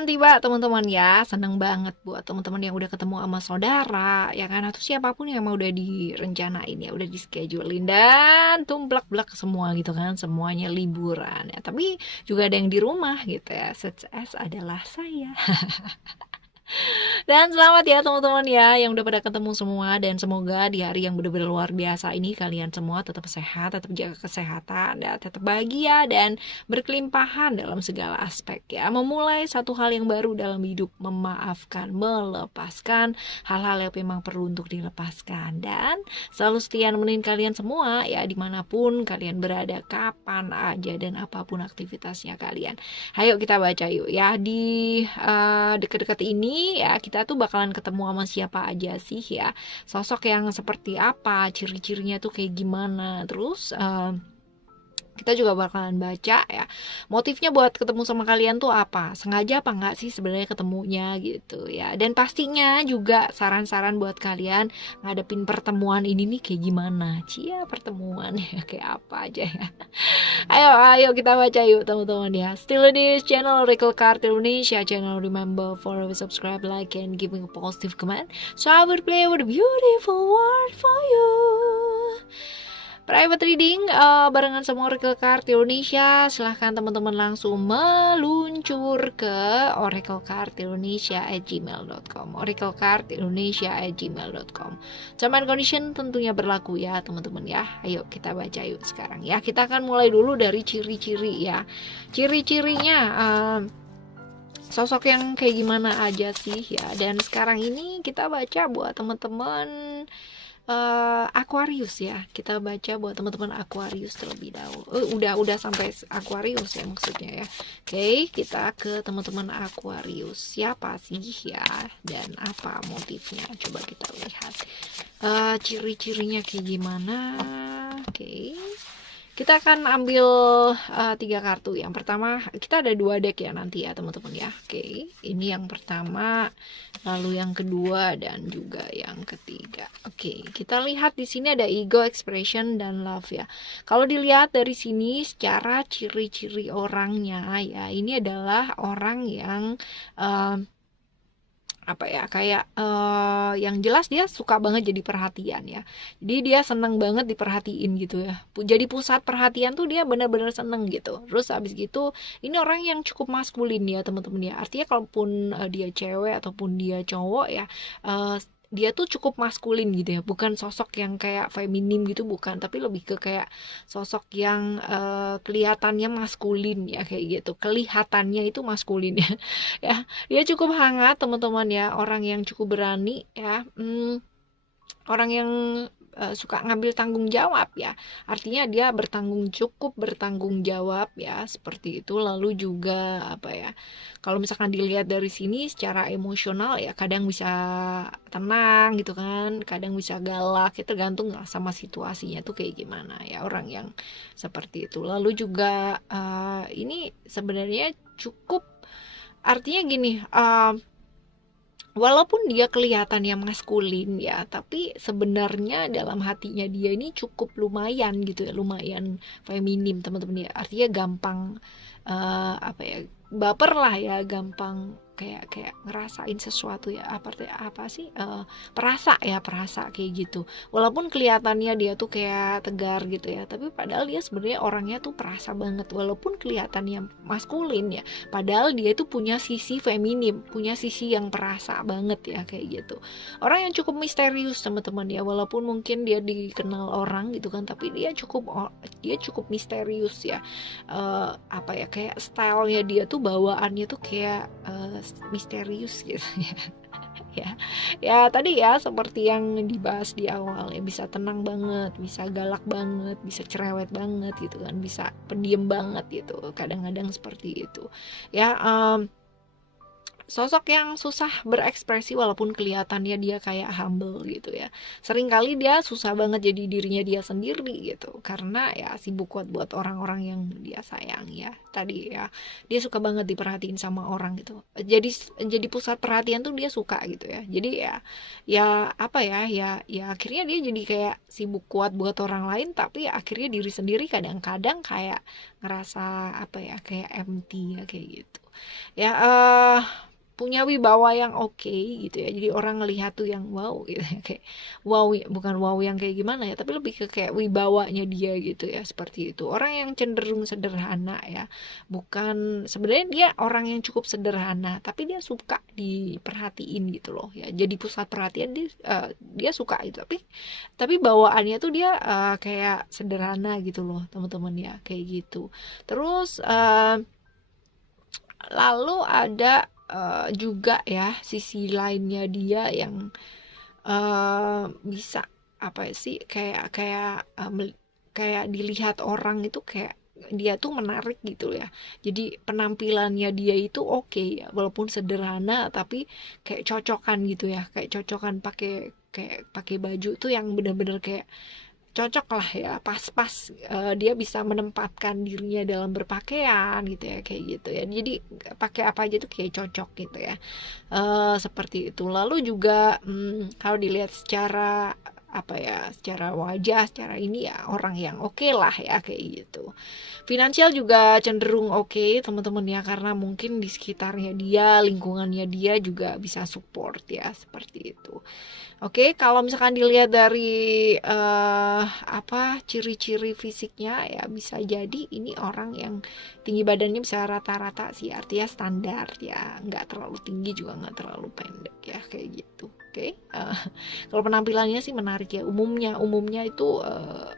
Lebaran tiba teman-teman ya, seneng banget buat teman-teman yang udah ketemu sama saudara, ya kan, atau siapapun yang mau udah direncanain ya, udah di schedulein dan tumplak-blak semua gitu kan, semuanya liburan ya. Tapi juga ada yang di rumah gitu ya, such as adalah saya. Dan selamat ya teman-teman ya yang udah pada ketemu semua, dan semoga di hari yang benar-benar luar biasa ini kalian semua tetap sehat, tetap jaga kesehatan, dan tetap bahagia dan berkelimpahan dalam segala aspek ya. Memulai satu hal yang baru dalam hidup, memaafkan, melepaskan hal-hal yang memang perlu untuk dilepaskan, dan selalu setia nemenin kalian semua ya dimanapun kalian berada, kapan aja dan apapun aktivitasnya kalian. Ayo kita baca yuk ya di deket-deket ini ya, kita tuh bakalan ketemu sama siapa aja sih ya, sosok yang seperti apa, ciri-cirinya tuh kayak gimana, terus kita juga bakalan baca ya motifnya buat ketemu sama kalian tuh apa, sengaja apa enggak sih sebenarnya ketemunya gitu ya. Dan pastinya juga saran-saran buat kalian ngadepin pertemuan ini nih kayak gimana, pertemuan ya kayak apa aja ya. Ayo kita baca yuk teman-teman ya. Still in this channel Oracle Card Indonesia channel. Remember follow, subscribe, like, and giving a positive comment, so I will play with a beautiful word for you. Private reading barengan sama Oracle Card Indonesia. Silahkan teman-teman langsung meluncur ke oraclecardindonesia@gmail.com, oraclecardindonesia@gmail.com. Term and condition tentunya berlaku ya teman-teman ya. Ayo kita baca yuk sekarang ya. Kita akan mulai dulu dari ciri-ciri ya. Ciri-cirinya sosok yang kayak gimana aja sih ya. Dan sekarang ini kita baca buat teman-teman Aquarius ya. Kita baca buat teman-teman Aquarius terlebih dahulu. Udah sampai Aquarius ya maksudnya ya. Oke, kita ke teman-teman Aquarius. Siapa sih ya dan apa motifnya? Coba kita lihat. Ciri-cirinya kayak gimana? Oke. Kita akan ambil 3 kartu. Yang pertama, kita ada 2 deck ya nanti ya teman-teman ya. Oke, ini yang pertama, lalu yang kedua, dan juga yang ketiga. Oke, kita lihat di sini ada ego, expression, dan love ya. Kalau dilihat dari sini secara ciri-ciri orangnya ya, ini adalah orang yang apa ya, kayak yang jelas dia suka banget jadi perhatian ya. Jadi dia seneng banget diperhatiin gitu ya. Jadi pusat perhatian tuh dia benar-benar seneng gitu. Terus abis gitu ini orang yang cukup maskulin ya teman-teman ya. Artinya kalaupun dia cewek ataupun dia cowok ya, dia tuh cukup maskulin gitu ya, bukan sosok yang kayak feminim gitu, bukan, tapi lebih ke kayak sosok yang kelihatannya maskulin ya, kayak gitu, kelihatannya itu maskulin ya. Ya, dia cukup hangat teman-teman ya, orang yang cukup berani ya, orang yang suka ngambil tanggung jawab ya, artinya dia cukup bertanggung jawab ya, seperti itu. Lalu juga apa ya, kalau misalkan dilihat dari sini secara emosional ya, kadang bisa tenang gitu kan, kadang bisa galak ya, tergantung lah sama situasinya tuh kayak gimana ya, orang yang seperti itu. Lalu juga ini sebenarnya cukup, artinya gini, walaupun dia kelihatannya maskulin ya, tapi sebenarnya dalam hatinya dia ini cukup lumayan gitu ya, lumayan feminim teman-teman ya. Artinya gampang apa ya, baper lah ya, gampang kayak ngerasain sesuatu ya, apa sih, perasa kayak gitu. Walaupun kelihatannya dia tuh kayak tegar gitu ya, tapi padahal dia sebenarnya orangnya tuh perasa banget. Walaupun kelihatannya maskulin ya, padahal dia itu punya sisi feminim, punya sisi yang perasa banget ya, kayak gitu. Orang yang cukup misterius teman-teman ya, walaupun mungkin dia dikenal orang gitu kan, tapi dia cukup misterius ya. Apa ya, kayak stylenya dia tuh, bawaannya tuh kayak misterius gitu ya. Ya tadi ya seperti yang dibahas di awal ya, bisa tenang banget, bisa galak banget, bisa cerewet banget gitu kan, bisa pendiam banget gitu, kadang-kadang seperti itu ya. Sosok yang susah berekspresi walaupun kelihatannya dia kayak humble gitu ya. Seringkali dia susah banget jadi dirinya dia sendiri gitu, karena ya sibuk buat orang-orang yang dia sayang ya. Tadi ya, dia suka banget diperhatiin sama orang gitu. Jadi pusat perhatian tuh dia suka gitu ya. Jadi ya apa ya akhirnya dia jadi kayak sibuk kuat buat orang lain, tapi akhirnya diri sendiri kadang-kadang kayak ngerasa apa ya, kayak empty ya, kayak gitu. ya, punya wibawa yang oke gitu ya. Jadi orang ngelihat tuh yang wow gitu ya, kayak wow, bukan wow yang kayak gimana ya, tapi lebih ke kayak wibawanya dia gitu ya, seperti itu. Orang yang cenderung sederhana ya, bukan, sebenarnya dia orang yang cukup sederhana, tapi dia suka diperhatiin gitu loh ya. Jadi pusat perhatian dia, dia suka gitu, tapi bawaannya tuh dia kayak sederhana gitu loh teman-teman ya, kayak gitu. Terus lalu ada juga ya sisi lainnya dia yang bisa apa sih, kayak kayak kayak dilihat orang itu kayak dia tuh menarik gitu ya. Jadi penampilannya dia itu oke ya, walaupun sederhana tapi kayak cocokan gitu ya, kayak cocokan pakai, kayak pakai baju tuh yang bener-bener kayak cocok lah ya, pas-pas, dia bisa menempatkan dirinya dalam berpakaian gitu ya, kayak gitu ya. Jadi pakai apa aja tuh kayak cocok gitu ya, seperti itu. Lalu juga kalau dilihat secara apa ya, secara wajah, secara ini ya orang yang oke lah ya, kayak gitu. Finansial juga cenderung oke teman-teman ya, karena mungkin di sekitarnya dia, lingkungannya dia juga bisa support ya, seperti itu. Oke, kalau misalkan dilihat dari apa, ciri-ciri fisiknya ya, bisa jadi ini orang yang tinggi badannya bisa rata-rata sih, artinya standar ya, nggak terlalu tinggi juga nggak terlalu pendek ya, kayak gitu. Oke, kalau penampilannya sih menarik ya, umumnya itu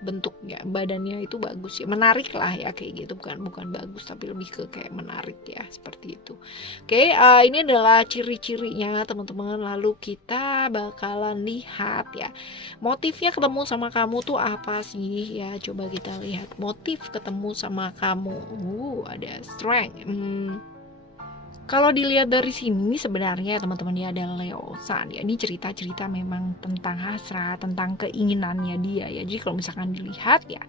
bentuknya badannya itu bagus ya, menarik lah ya, kayak gitu, bukan bagus tapi lebih ke kayak menarik ya, seperti itu. Oke, ini adalah ciri-cirinya teman-teman. Lalu kita bakalan lihat ya, motifnya ketemu sama kamu tuh apa sih ya. Coba kita lihat motif ketemu sama kamu. Ada strength. Kalau dilihat dari sini sebenarnya teman-teman ya, ada Leo Sun ya. Ini cerita-cerita memang tentang hasrat, tentang keinginannya dia ya. Jadi kalau misalkan dilihat ya,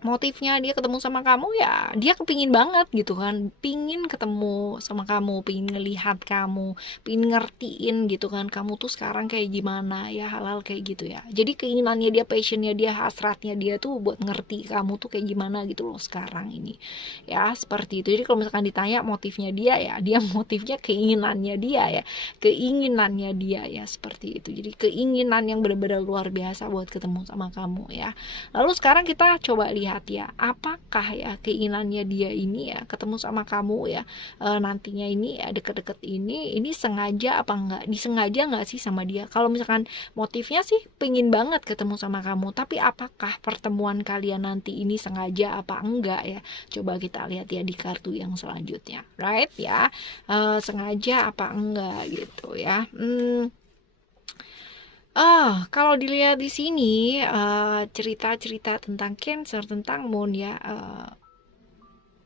motifnya dia ketemu sama kamu ya, dia kepingin banget gitu kan, pingin ketemu sama kamu, pingin ngelihat kamu, pingin ngertiin gitu kan kamu tuh sekarang kayak gimana ya, hal-hal kayak gitu ya. Jadi keinginannya dia, passionnya dia, hasratnya dia tuh buat ngerti kamu tuh kayak gimana gitu loh sekarang ini ya, seperti itu. Jadi kalau misalkan ditanya motifnya dia ya, dia motifnya keinginannya dia ya, keinginannya dia ya, seperti itu. Jadi keinginan yang benar-benar luar biasa buat ketemu sama kamu ya. Lalu sekarang kita coba lihat ya, apakah ya keinginannya dia ini ya ketemu sama kamu ya, nantinya ini ya, deket-deket ini sengaja apa enggak, disengaja enggak sih sama dia. Kalau misalkan motifnya sih pengen banget ketemu sama kamu, tapi apakah pertemuan kalian nanti ini sengaja apa enggak ya, coba kita lihat ya di kartu yang selanjutnya, right ya, sengaja apa enggak gitu ya. Kalau dilihat di sini, cerita-cerita tentang Cancer, tentang Moon ya,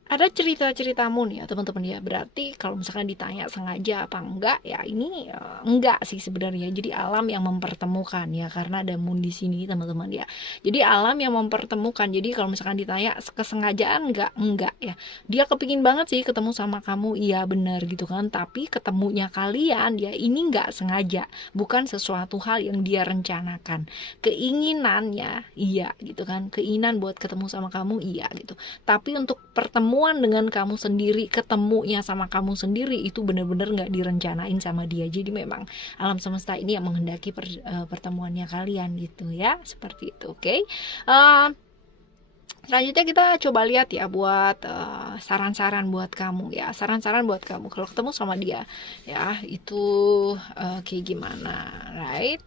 ada cerita-cerita Moon ya teman-teman ya. Berarti kalau misalkan ditanya sengaja apa enggak ya, ini enggak sih sebenarnya. Jadi alam yang mempertemukan ya, karena ada Moon di sini teman-teman ya. Jadi alam yang mempertemukan. Jadi kalau misalkan ditanya kesengajaan enggak ya. Dia kepingin banget sih ketemu sama kamu, iya benar gitu kan. Tapi ketemunya kalian ya ini enggak sengaja, bukan sesuatu hal yang dia rencanakan. Keinginannya iya gitu kan, keinginan buat ketemu sama kamu iya gitu. Tapi untuk pertemuan dengan kamu sendiri, ketemunya sama kamu sendiri itu benar-benar nggak direncanain sama dia. Jadi memang alam semesta ini yang menghendaki pertemuannya kalian gitu ya, seperti itu. Oke. Selanjutnya kita coba lihat ya buat saran-saran buat kamu ya, saran-saran buat kamu kalau ketemu sama dia ya, itu kayak gimana, right?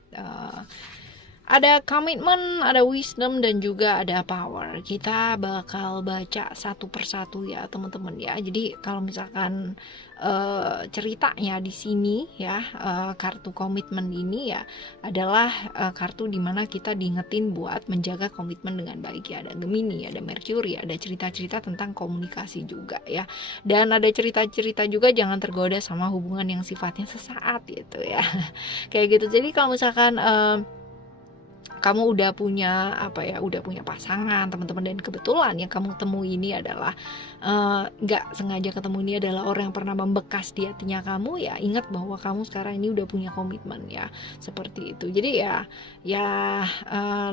Ada komitmen, ada wisdom, dan juga ada power. Kita bakal baca satu persatu ya teman-teman ya. Jadi kalau misalkan ceritanya di sini ya, kartu komitmen ini ya adalah kartu dimana kita diingetin buat menjaga komitmen dengan baik ya. Ada Gemini, ada Mercury, ada cerita-cerita tentang komunikasi juga ya. Dan ada cerita-cerita juga jangan tergoda sama hubungan yang sifatnya sesaat gitu ya. Kayak gitu. Jadi kalau misalkan kamu udah punya udah punya pasangan teman-teman, dan kebetulan yang kamu temui ini adalah nggak sengaja ketemu ini adalah orang yang pernah membekas di hatinya kamu ya, ingat bahwa kamu sekarang ini udah punya komitmen ya, seperti itu. Jadi ya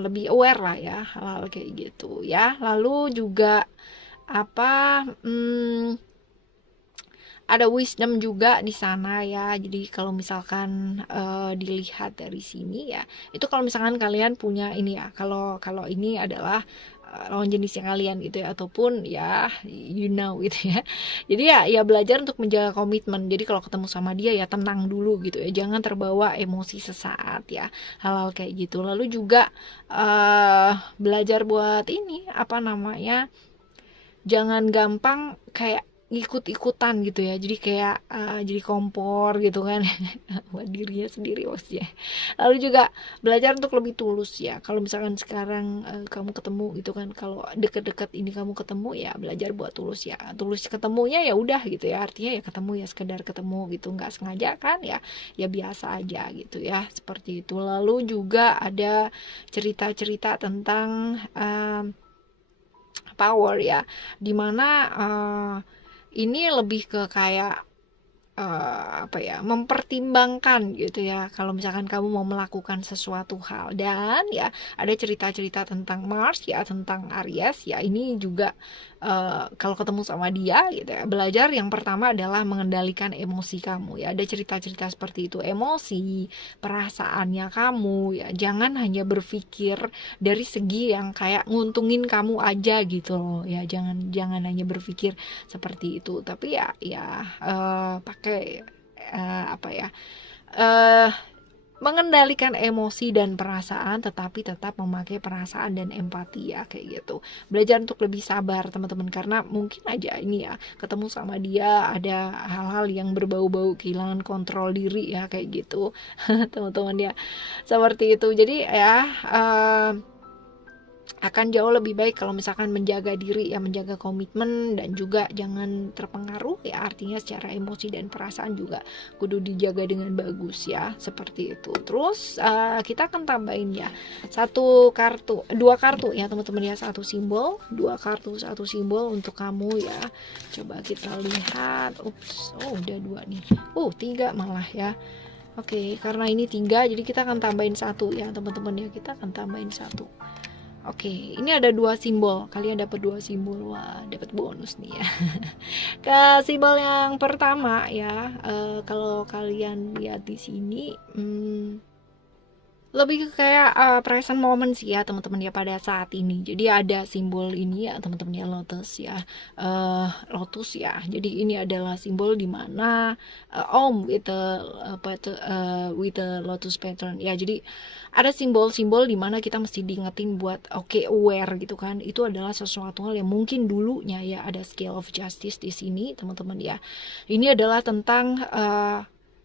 lebih aware lah ya hal-hal kayak gitu ya. Lalu juga ada wisdom juga di sana ya. Jadi kalau misalkan dilihat dari sini ya, itu kalau misalkan kalian punya ini ya, kalau kalau ini adalah lawan jenisnya kalian gitu ya, ataupun ya gitu ya. Jadi ya belajar untuk menjaga komitmen. Jadi kalau ketemu sama dia ya tenang dulu gitu ya, jangan terbawa emosi sesaat ya, hal-hal kayak gitu. Lalu juga belajar buat ini apa namanya, jangan gampang kayak ikut-ikutan gitu ya, jadi kayak jadi kompor gitu kan buat dirinya sendiri maksudnya. Lalu juga belajar untuk lebih tulus ya, kalau misalkan sekarang kamu ketemu gitu kan, kalau deket-deket ini kamu ketemu ya belajar buat tulus ya, tulus ketemunya ya udah gitu ya, artinya ya ketemu ya sekedar ketemu gitu, nggak sengaja kan ya, ya biasa aja gitu ya, seperti itu. Lalu juga ada cerita-cerita tentang power ya, dimana ini lebih ke kayak apa ya, mempertimbangkan gitu ya, kalau misalkan kamu mau melakukan sesuatu hal. Dan ya ada cerita-cerita tentang Mars ya, tentang Aries ya, ini juga kalau ketemu sama dia gitu ya, belajar yang pertama adalah mengendalikan emosi kamu ya, ada cerita-cerita seperti itu, emosi, perasaannya kamu ya, jangan hanya berpikir dari segi yang kayak nguntungin kamu aja gitu loh ya, jangan jangan hanya berpikir seperti itu, tapi ya pakai apa ya, eh mengendalikan emosi dan perasaan, tetapi tetap memakai perasaan dan empati ya, kayak gitu. Belajar untuk lebih sabar teman-teman, karena mungkin aja ini ya, ketemu sama dia ada hal-hal yang berbau-bau kehilangan kontrol diri ya, kayak gitu teman-teman ya, seperti itu. Jadi ya akan jauh lebih baik kalau misalkan menjaga diri ya, menjaga komitmen, dan juga jangan terpengaruh ya, artinya secara emosi dan perasaan juga kudu dijaga dengan bagus ya, seperti itu. Terus kita akan tambahin ya dua kartu ya teman-teman ya, satu simbol, dua kartu, satu simbol untuk kamu ya. Coba kita lihat, udah dua nih, tiga malah ya. Oke, karena ini tiga jadi kita akan tambahin satu ya teman-teman ya, kita akan tambahin satu. Oke, ini ada dua simbol. Kalian dapat dua simbol. Wah, dapat bonus nih ya. Ke simbol yang pertama ya, kalau kalian lihat di sini, lebih ke kayak present moment sih ya teman-teman ya, pada saat ini. Jadi ada simbol ini ya teman-teman ya, lotus ya, lotus ya. Jadi ini adalah simbol dimana Om with the lotus pattern ya. Jadi ada simbol-simbol dimana kita mesti diingetin buat aware gitu kan. Itu adalah sesuatu hal yang mungkin dulunya ya, ada scale of justice di sini teman-teman ya. Ini adalah tentang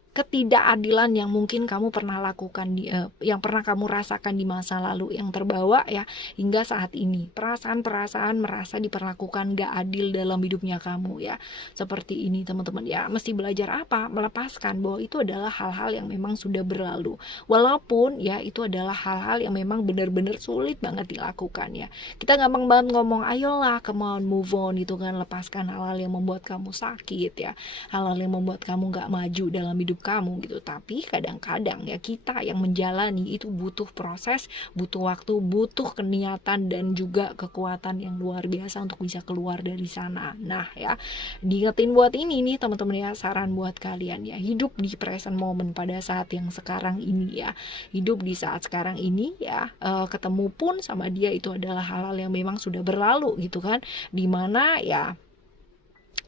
ketidakadilan yang mungkin kamu pernah lakukan yang pernah kamu rasakan di masa lalu, yang terbawa ya hingga saat ini. Perasaan-perasaan merasa diperlakukan gak adil dalam hidupnya kamu ya, seperti ini teman-teman ya. Mesti belajar apa? Melepaskan bahwa itu adalah hal-hal yang memang sudah berlalu, walaupun ya itu adalah hal-hal yang memang benar-benar sulit banget dilakukan ya. Kita gampang banget ngomong ayolah come on, move on gitu kan, lepaskan hal-hal yang membuat kamu sakit ya, hal-hal yang membuat kamu gak maju dalam hidup kamu gitu. Tapi kadang-kadang ya kita yang menjalani itu butuh proses, butuh waktu, butuh keniatan dan juga kekuatan yang luar biasa untuk bisa keluar dari sana. Nah ya, diingetin buat ini nih teman-teman ya, saran buat kalian ya, hidup di present moment pada saat yang sekarang ini ya, hidup di saat sekarang ini ya. Ketemu pun sama dia itu adalah hal-hal yang memang sudah berlalu gitu kan, dimana ya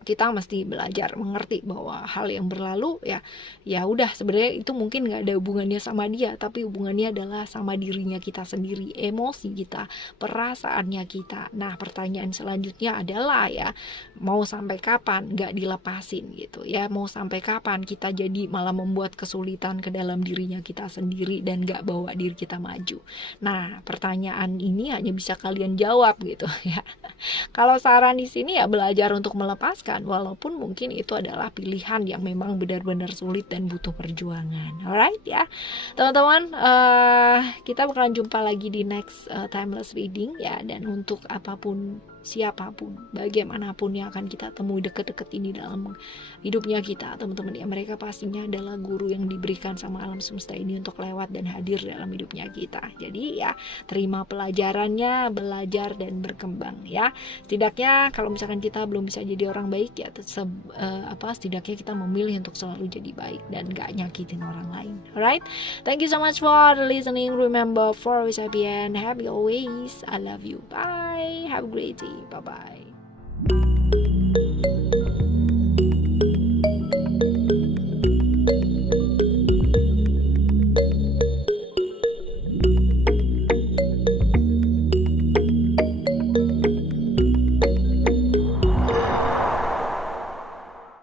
kita mesti belajar mengerti bahwa hal yang berlalu ya udah, sebenarnya itu mungkin nggak ada hubungannya sama dia, tapi hubungannya adalah sama dirinya kita sendiri, emosi kita, perasaannya kita. Nah pertanyaan selanjutnya adalah ya, mau sampai kapan nggak dilepasin gitu ya, mau sampai kapan kita jadi malah membuat kesulitan ke dalam dirinya kita sendiri dan nggak bawa diri kita maju. Nah pertanyaan ini hanya bisa kalian jawab gitu ya. Kalau saran di sini ya belajar untuk melepaskan, walaupun mungkin itu adalah pilihan yang memang benar-benar sulit dan butuh perjuangan. Alright ya teman-teman, kita bakalan jumpa lagi di next timeless reading ya. Dan untuk apapun siapapun, bagaimanapun yang akan kita temui deket-deket ini dalam hidupnya kita, teman-teman ya, mereka pastinya adalah guru yang diberikan sama alam semesta ini untuk lewat dan hadir dalam hidupnya kita. Jadi ya, terima pelajarannya, belajar dan berkembang ya. Setidaknya kalau misalkan kita belum bisa jadi orang baik ya, setidaknya kita memilih untuk selalu jadi baik dan gak nyakitin orang lain. Alright, thank you so much for listening. Remember, for always happy and happy always. I love you. Bye. Have a great day. Bye bye.